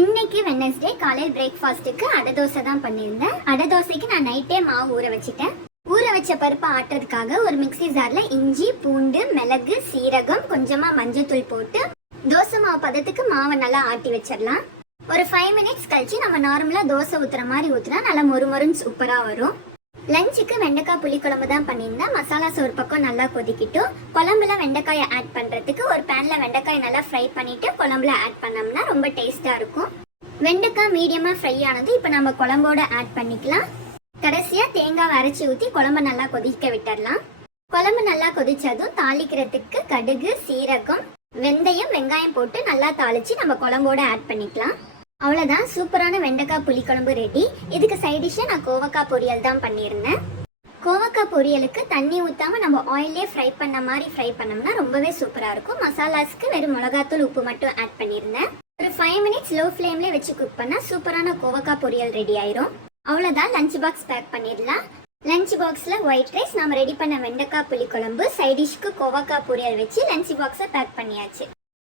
இன்னைக்கு வெனஸ்டே காலையில் பிரேக்ஃபாஸ்ட்டுக்கு அடை தோசை தான் பண்ணியிருந்தேன். அடை தோசைக்கு நான் நைட்டே மாவு ஊற வச்சுட்டேன். ஊற வச்ச பருப்பு ஆட்டுறதுக்காக ஒரு மிக்ஸி ஜார்ல இஞ்சி, பூண்டு, மிளகு, சீரகம், கொஞ்சமா மஞ்சத்தூள் போட்டு தோசை மாவு பதத்துக்கு மாவை நல்லா ஆட்டி வச்சிடலாம். ஒரு 5 மினிட்ஸ் கழிச்சு நம்ம நார்மலா தோசை ஊத்துற மாதிரி ஊத்துனா நல்லா மொறுமொறுன்னு சூப்பரா வரும். லஞ்சுக்கு வெண்டைக்காய் புளிக்குழம்பு தான் பண்ணியிருந்தேன். மசாலாஸ் ஒரு பக்கம் நல்லா கொதிக்கிட்டும் குழம்புல வெண்டைக்காயை ஆட் பண்ணுறதுக்கு ஒரு பேனில் வெண்டைக்காய் நல்லா ஃப்ரை பண்ணிவிட்டு குழம்புல ஆட் பண்ணோம்னா ரொம்ப டேஸ்ட்டாக இருக்கும். வெண்டைக்காய் மீடியமாக ஃப்ரை ஆனது இப்போ நம்ம குழம்போட ஆட் பண்ணிக்கலாம். கடைசியாக தேங்காய் அரைச்சி ஊற்றி குழம்பு நல்லா கொதிக்க விட்டுடலாம். குழம்பு நல்லா கொதிச்சதும் தாளிக்கிறதுக்கு கடுகு, சீரகம், வெந்தயம், வெங்காயம் போட்டு நல்லா தாளித்து நம்ம குழம்போட ஆட் பண்ணிக்கலாம். அவ்வளோதான், சூப்பரான வெண்டைக்காய் புளிக்குழம்பு ரெடி. இதுக்கு சைடிஷாக நான் கோவக்காய் பொரியல் தான் பண்ணியிருந்தேன். கோவக்காய் பொரியலுக்கு தண்ணி ஊற்றாமல் நம்ம ஆயிலே ஃப்ரை பண்ண மாதிரி ஃப்ரை பண்ணோம்னா ரொம்பவே சூப்பராக இருக்கும். மசாலாஸ்க்கு வெறும் மிளகாத்தூள், உப்பு மட்டும் ஆட் பண்ணியிருந்தேன். ஒரு 5 மினிட்ஸ் லோ ஃப்ளேம்லேயே வச்சு குக் பண்ணால் சூப்பரான கோவக்காய் பொரியல் ரெடி ஆயிரும். அவ்வளோதான், லஞ்ச் பாக்ஸ் பேக் பண்ணிடலாம். லஞ்ச் பாக்ஸில் ஒயிட் ரைஸ், நம்ம ரெடி பண்ண வெண்டைக்காய் புளிக்குழம்பு, சைடிஷ்க்கு கோவக்காய் பொரியல் வச்சு லஞ்ச் பாக்ஸை பேக் பண்ணியாச்சு.